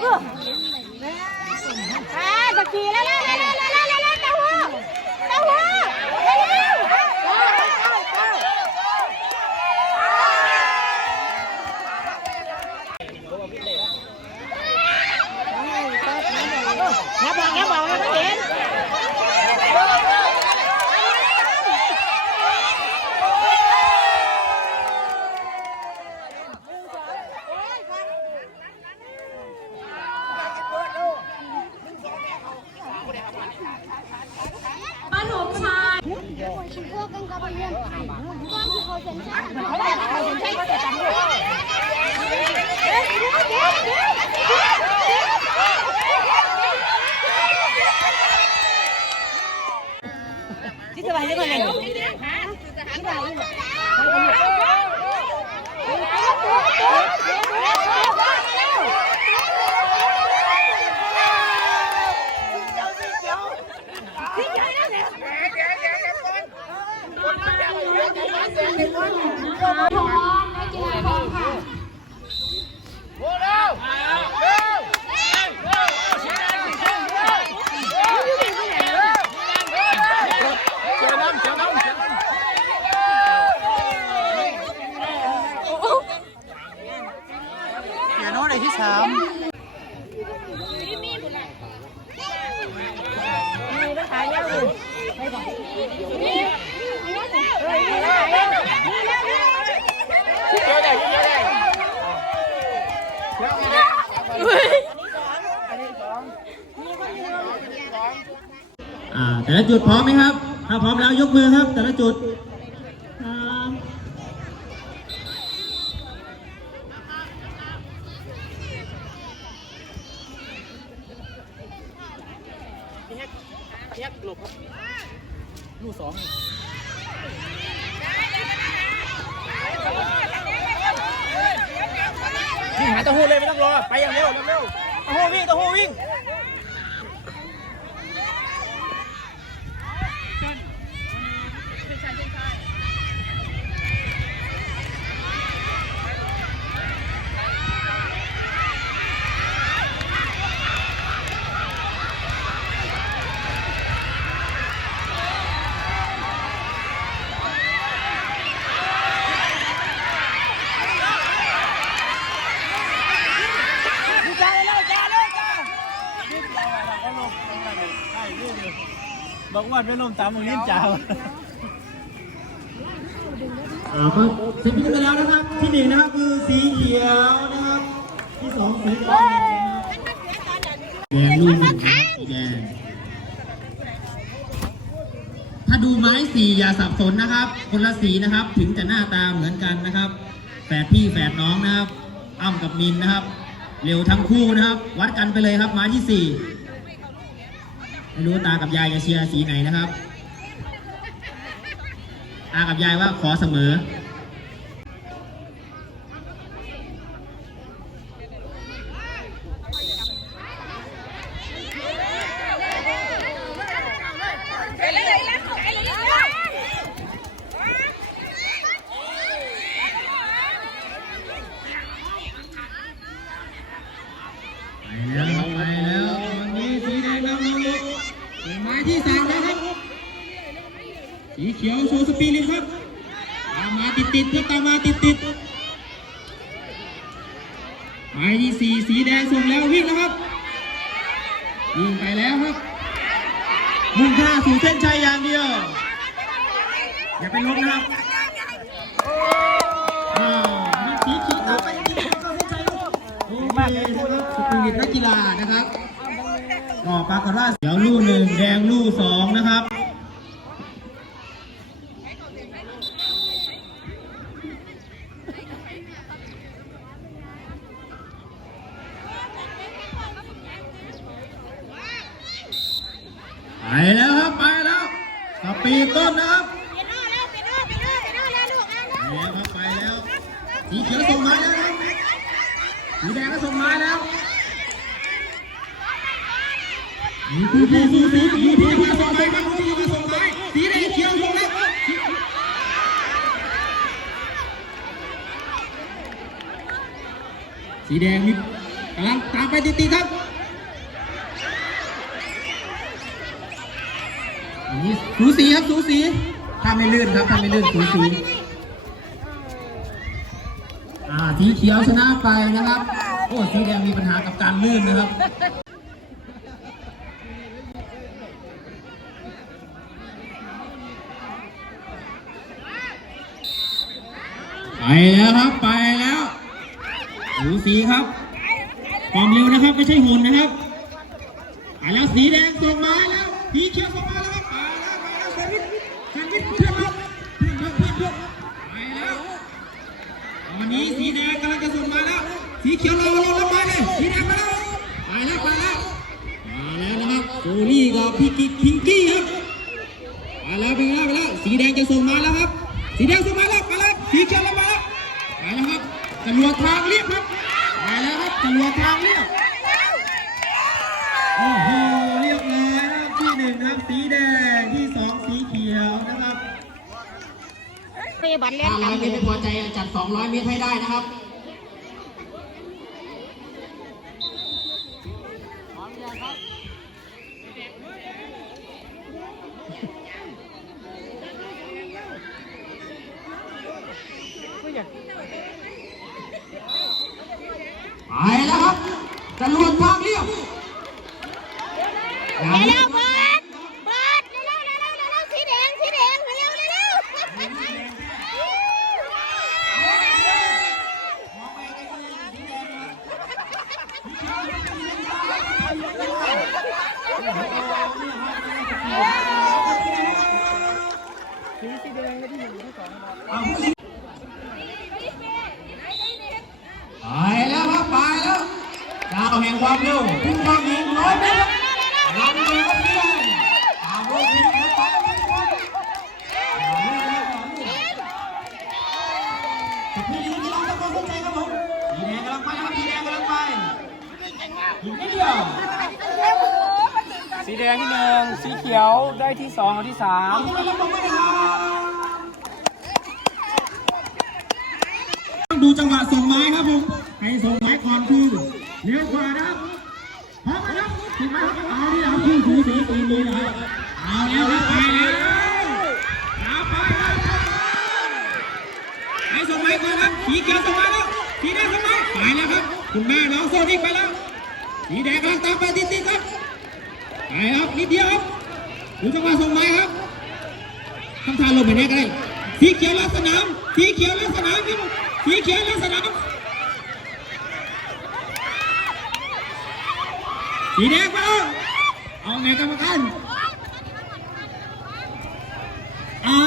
Ủa, chứ bài chứ bài chứ Hãy subscribe cho kênh Ghiền Mì Gõ Để không bỏ lỡ những video hấp dẫn ละจุดพร้อมไหมครับ ถ้าพร้อมแล้วยกมือครับ แต่ละจุดครับวิ่งหาต้าหู้เลยไม่ต้องรอ ไปอย่างเร็วเร็วต้าหู้วิ่งต้าหู้วิ่ง บอกว่าไม่ลมตามมึงนิ่มจ้าวอ่าก็เสร็จพิธีไปแล้วนะครับ ที่หนึ่งนะครับคือสีเขียวนะครับ ที่สองสีแดงแดงลูกหนึ่งสีแดงถ้าดูไม้สีอย่าสับสนนะครับ คนละสีนะครับ ถึงจะหน้าตาเหมือนกันนะครับแฝดพี่แฝดน้องนะครับอ้ำกับมินนะครับ เร็วทั้งคู่นะครับ วัดกันไปเลยครับมาที่สี่ไม่รู้ตากับยายจะเชียร์สีไหนนะครับ ตากับยายว่าขอเสมอ ติดติดๆพลิกตามมาติดติดๆหมายที่สี่สีแดงส่งแล้ววิ่งแล้วครับวิ่งไปแล้วครับ มุ่งหน้าสู่เส้นชัยอย่างเดียว อย่าไปลดนะครับมีสีขียวตามไปที่เส้นชัยลูกโอเคครับสปิริตนักกีฬานะครับก็ปรากฏว่าเขียวลู่หนึ่งแดงลู่สองนะครับ ไปแล้วครับไปแล้วสปีดต้นนะครับแล้วครับไปแล้วสีเขียวส่งม้แล้วครับสีแดงก็ส่งม้แล้วมีผู้ผู้สูสีมีผู้ผู้ส่งไม้มาผู้ผู้ส่งไม้สีแดงเขียวส่งแล้วสีแดงนี่กำลังตามไปติดๆครับ อันนี้สูสีครับสูสีถ้าไม่ลื่นครับถ้าไม่ลื่นสูสีอ่าสีเขียวชนะไปนะครับโอ้สีแดงมีปัญหากับการลื่นนะครับไปแล้วครับไปแล้วสูสีครับความเร็วนะครับไม่ใช่หุ่นนะครับไปแล้วสีแดงส่งมาแล้ว เขียวเราเราเราไปเลยสีแดงมาแล้วไปแล้วไปแล้วมาแล้วนะครับโซลี่กับพี่กิ๊กคิงกี้ครับไปแล้วไปแล้วไปแล้วสีแดงจะส่งมาแล้วครับ สีแดงส่งมาแล้วไปแล้วสีเขียวเรามาแล้วไปแล้วครับจรวดทางเรียบครับไปแล้วครับจรวดทางเรียบโอ้โหเรียบร้อยนะครับที่หนึ่งนะครับสีแดงที่สองสีเขียวนะครับเปบัตรเล่นถ้าร้อยเมตรไม่พอใจจัด 200 เมตรให้ได้นะครับ ไปแล้วครับจรวดทางเรียบอย่าเร็ลืวมเปิดเปิดเร็วเร็วเร็วเร็วสีแดงสีแดงเร็วเร็วเร็วไป ความเร็วพุ่งทางยิงร้อยเมตรลำเร็วครับพี่ตามโลกนี้ครับไปสิบวินาทีที่เราต้องการสนใจครับผมสีแดงกำลังไปนะครับสีแดงกำลังไปอีกนิดเดียวสีแดงที่หนึ่งสีเขียวได้ที่สองกับที่สามดูจังหวะส่งไม้ครับผมให้ส่งไม้ก่อนคือเลี้ยวขวานะครับพร้อมนะครับ ถึงไหมครับเอานี่นะครับขึ้นถูสีสีมือนะครับเอาแล้วครับไปแล้วเอาไปแล้วให้ส่งไม้ก่อนครับสีเขียวส่งไม้แล้วสีแดงส่งไม้ไปแล้วครับ คุณแม่น้องโซนิกไปแล้วสีแดงกำลังตามไปติดๆครับไปครับนิดเดียวครับดูจังหวะส่งไม้ครับทำทานลงไปแน่ก็ได้สีเขียวลัดสนามสีเขียวลัดสนามพี่สีเขียวลัดสนา สีแดงมาแล้วเอาไงกรรมการอ่า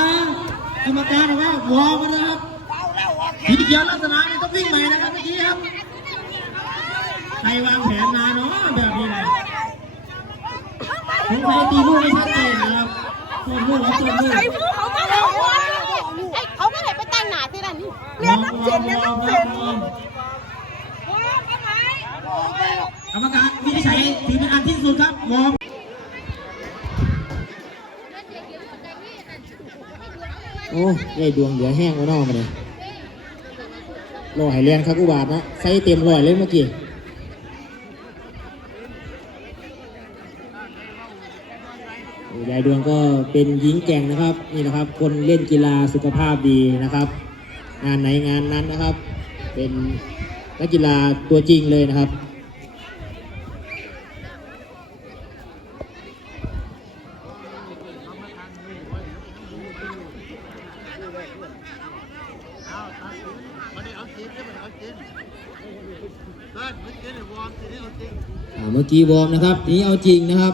กรรมการบอกว่าวอร์มนะครับสีเขียวลักษณะนี่ต้องวิ่งใหม่นะครับเมื่อกี้ครับใครวางแผนมาเนาะแบบนี้นะผมใช้ตีลูกไม่ชัดเจนนะครับส่วลูกและส่วลูกใส่ผู้เขามาแล้วไอ้เขาไม่ได้ไปตั้งหนาที่นั่นนี่เรียนน้ำเจ็ดเรียนน้ำเจ็ด กรรมการวินิจฉัยถือเป็นอันที่สุดครับวอร์มโอ้ยดวงเหลือแห้งไว้นอกมาเลยรอหายแรงครับอุบาทนะใส่เต็มรอยเลยเมื่อกี้โอ้ยายดวงก็เป็นหญิงแก่งนะครับนี่นะครับ คนเล่นกีฬาสุขภาพดีนะครับ งานไหนงานนั้นนะครับ เป็นนักกีฬาตัวจริงเลยนะครับ อ่าเมื่อกี้วอร์มนะครับทีนี้เอาจริงนะครับ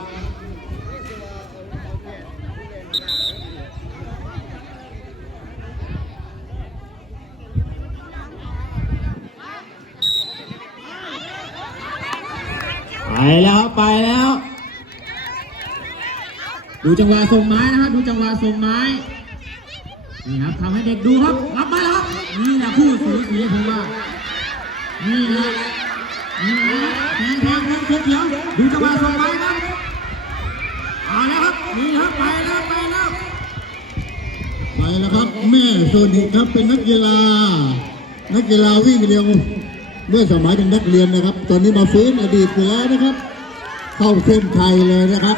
ไปแล้วครับไปแล้ว ดูจังหวะส่งไม้นะครับ ดูจังหวะส่งไม้นี่ครับทำให้เด็กดูครับรับมา นี่แหละคู่สูสีผมว่า นี่นะนี่นะแทงแทงแทงเขียวเขียวดูจังหวะส่งไม้ครับเอาแล้วครับ นี่ครับไปแล้วไปแล้วไปแล้วครับ แม่โซนิกครับเป็นนักกีฬา นักกีฬาวิ่งเร็วเมื่อสมัยเป็นนักเรียนนะครับ ตอนนี้มาฟื้นอดีตไปแล้วนะครับ เข้าเส้นชัยเลยนะครับ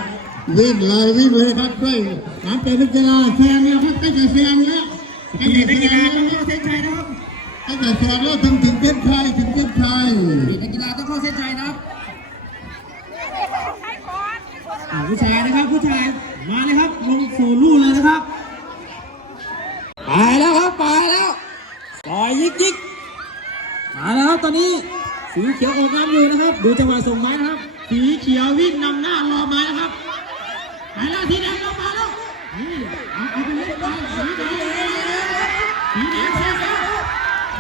วิ่งเลยวิ่งเลยครับด้วยน้ำใจนักกีฬาแซงแล้วครับใกล้จะแซงแล้ว ใกล้จะแซงแล้วเข้าเส้นชัยนะครับใกล้จะแซงแล้วถึงถึงเส้นชัยถึงเส้นชัยนักกีฬาต้องเข้าเส้นชัยนะครับผู้ชายนะครับผู้ชายมาเลยครับลงสู่ลู่เลยนะครับไปแล้วครับไปแล้วต่อยยิกยิกมาแล้วครับตอนนี้สีเขียวออกน้ำอยู่นะครับ ดูจังหวะส่งไม้นะครับ สีเขียววิ่งนำหน้ารอมานะครับไปแล้วสีแดงลงมาแล้วนี่เอาไปเล่นไปสีแดงสีแดงเสียแล้ว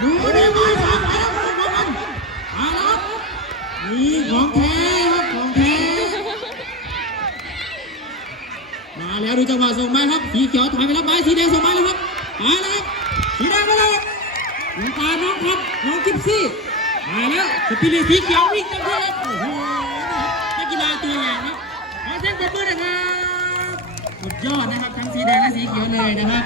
ดูดิไม้สามไปแล้วคนมันมาแล้วครับนี่ของแท้ครับของแท้มาแล้วดูจังหวะส่งไม้ครับสีเขียวถอยไปแล้วไม้สีแดงส่งไม้แล้วครับมาแล้วครับสีแดงมาแล้วหลวงตาน้องครับน้องกิฟซี่มาแล้วสปิริตสีเขียววิ่งเต็มที่ครับโอ้โหนักกีฬาตัวอย่างครับขอเสียงปรบมือนะครับสุดยอดนะครับทั้งสีแดงและสีเขียวเลยนะครับ